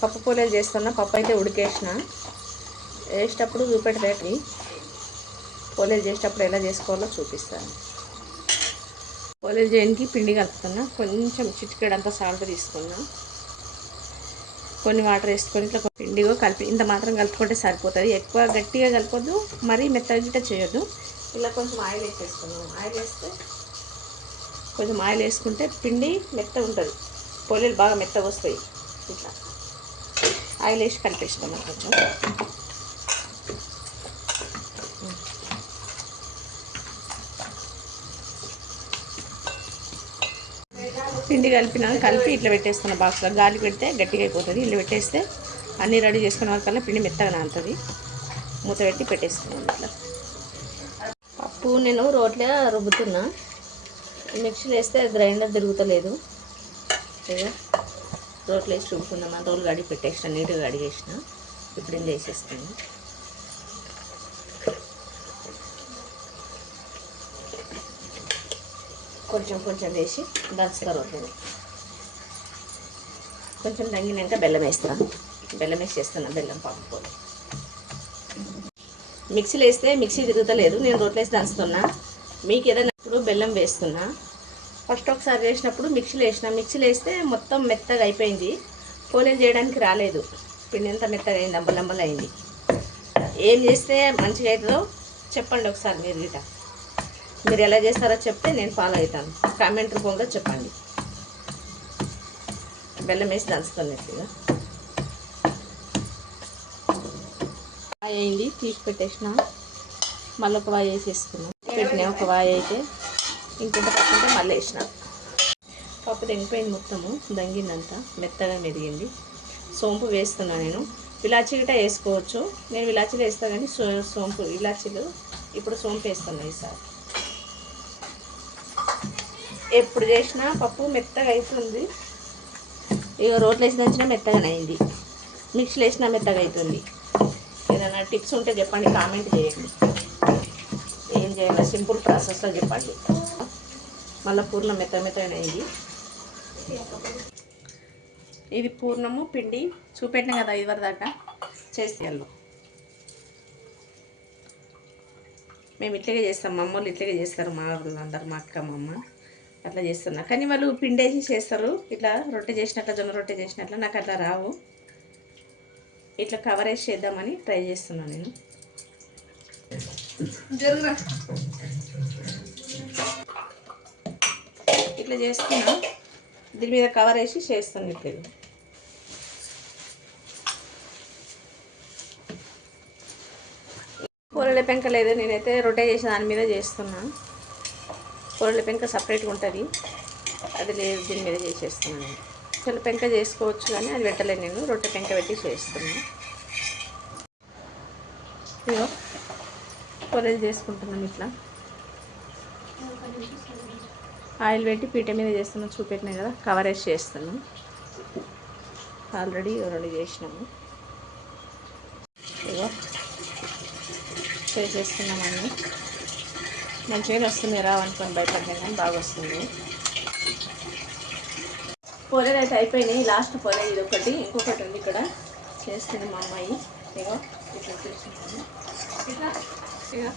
పప్పు పోలేలు చేస్తున్నా. పప్పు అయితే ఉడికేసిన, వేసేటప్పుడు చూపెట్టేటి పోలేలు చేసేటప్పుడు ఎలా చేసుకోవాలో చూపిస్తాను. పోలేలు చేయడానికి పిండి కలుపుతున్నా. కొంచెం చిటికెడంతా సాల్ట్ తీసుకున్నా, కొన్ని వాటర్ వేసుకొని ఇట్లా పిండిగా కలిపి ఇంత మాత్రం కలుపుకుంటే సరిపోతుంది. ఎక్కువ గట్టిగా కలపొద్దు, మరీ మెత్తగా గిట్ట చేయొద్దు. ఇలా కొంచెం ఆయిల్ వేసేసుకున్నాం. కొంచెం ఆయిల్ వేసుకుంటే పిండి మెత్తగా ఉంటుంది, పోలేలు బాగా మెత్తగా వస్తాయి. ఇట్లా ఆయిల్ వేసి కలిపేసుకున్నాం. కొంచెం పిండి కలిపి ఇట్లా పెట్టేస్తున్నా బాక్స్లో. గాలి పెడితే గట్టిగా అయిపోతుంది. ఇట్లా పెట్టేస్తే అన్నీ రెడీ చేసుకున్న వరకల్లా పిండి మెత్తగా నానుతుంది. మూత పెట్టి పెట్టేసుకున్నాను. ఇట్లా పప్పు నేను రోట్లో రుబ్బుతున్నా. మిక్సీలో వేస్తే గ్రైండర్ తిరుగుతలేదు. ఇక రోట్లో వేసి రుబ్బుకున్నాం. ఆ రోలు కడిగి పెట్టేసిన, నీట్గా కడిగేసిన. ఇప్పుడు ఇందులో వేసేస్తాను. కొంచెం వేసి దంచుతా. రోట్లో కొంచెం దంగినాక బెల్లం వేస్తాను. బెల్లం వేసి చేస్తాను బెల్లం పప్పు. మిక్సీలో వేస్తే మిక్సీ తిరుగుతలేదు, నేను రోట్లో వేసి దంచుతున్నా. మీకు ఏదైనా ఇప్పుడు బెల్లం వేస్తున్నా. ఫస్ట్ ఒకసారి వేసినప్పుడు మిక్సీలో వేస్తే మొత్తం మెత్తగా అయిపోయింది. పోలేలు చేయడానికి రాలేదు. పిండి ఎంత మెత్తగా అయింది, అంబలంబలు అయింది. ఏం చేస్తే మంచిగా అవుతుందో చెప్పండి ఒకసారి. మీరు ఎలా చేస్తారో చెప్తే నేను ఫాలో అవుతాను. కామెంట్ రూపంలో చెప్పండి. బెల్లం వేసి దంచుతాను. ఇట్లా వాయి అయింది, తీసి పెట్టేసిన. మళ్ళీ ఒక వాయి వేసేసుకున్నాం. పెట్టినా ఒక వాయి అయితే ఇంకొంత పక్కంటే మళ్ళీ వేసిన. పప్పు తెగిపోయింది, మొత్తము దంగిందంతా మెత్తగా మెదిగింది. సోంపు వేస్తున్నా నేను. ఇలాచీ గిట్ట వేసుకోవచ్చు, నేను ఇలాచీలు వేస్తాను కానీ సోంపు ఇలాచీలు ఇప్పుడు సోంపు వేస్తున్నా ఈసారి. ఎప్పుడు చేసినా పప్పు మెత్తగా అవుతుంది. ఇక రోట్లో వేసి దంచినా మెత్తగానే అయింది, మిక్సీలో వేసినా మెత్తగా అవుతుంది. ఏదైనా టిప్స్ ఉంటే చెప్పండి, కామెంట్ చేయండి. ఏం చేయాలి సింపుల్ ప్రాసెస్లో చెప్పండి. మళ్ళీ పూర్ణం మెత్తగానే అయింది. ఇది పూర్ణము పిండి చూపెట్టినా కదా ఇదివరకు దాకా చేసేయాలి. మేము ఇట్లాగే చేస్తాం, మా అమ్మోళ్ళు ఇట్లాగే చేస్తారు. మా అందరు మా అక్క మా అమ్మ అట్లా చేస్తున్నా. కానీ వాళ్ళు పిండి వేసి చేస్తారు. ఇట్లా రొట్టె చేసినట్ల, జొన్న రొట్టె చేసినట్ల నాకు అట్లా రావు. ఇట్లా కవర్ వేసి చేద్దామని ట్రై చేస్తున్నాను నేను. ఇట్లా చేస్తున్నా, దీని మీద కవర్ వేసి చేస్తాను. ఇప్పుడు పొరల పెంక లేదు, నేనైతే రొట్టె చేసి దాని మీద చేస్తున్నా. పొరల పెంక సపరేట్గా ఉంటుంది, అది లేదు, దీని మీద చేసేస్తున్నాను. అసలు పెంక చేసుకోవచ్చు కానీ అది పెట్టలేదు నేను. రొట్టె పెంక పెట్టి చేస్తున్నాను. ఇగో పొరలు చేసుకుంటున్నాను. ఇట్లా ఆయిల్ పెట్టి పీట మీద చేస్తున్నాను. చూపెట్టినా కదా కవర్ వేసి చేస్తున్నాను. ఆల్రెడీ రెండు చేసినాము. ఇగో చేసేస్తున్నామని మంచిగా వస్తుంది. రావనుకొని భయపడ్డాను కానీ బాగా వస్తుంది. పొరలు అయితే అయిపోయినాయి. లాస్ట్ పొర ఇది ఒకటి, ఇంకొకటి ఉంది ఇక్కడ చేస్తుంది మా అమ్మాయి. ఇగో ఇట్లా చేస్తున్నాను. ఇక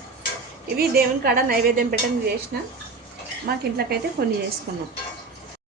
ఇవి దేవుని కాడ నైవేద్యం పెట్టని చేసిన. మాకు ఇంట్లోకైతే కొన్ని చేసుకున్నాం.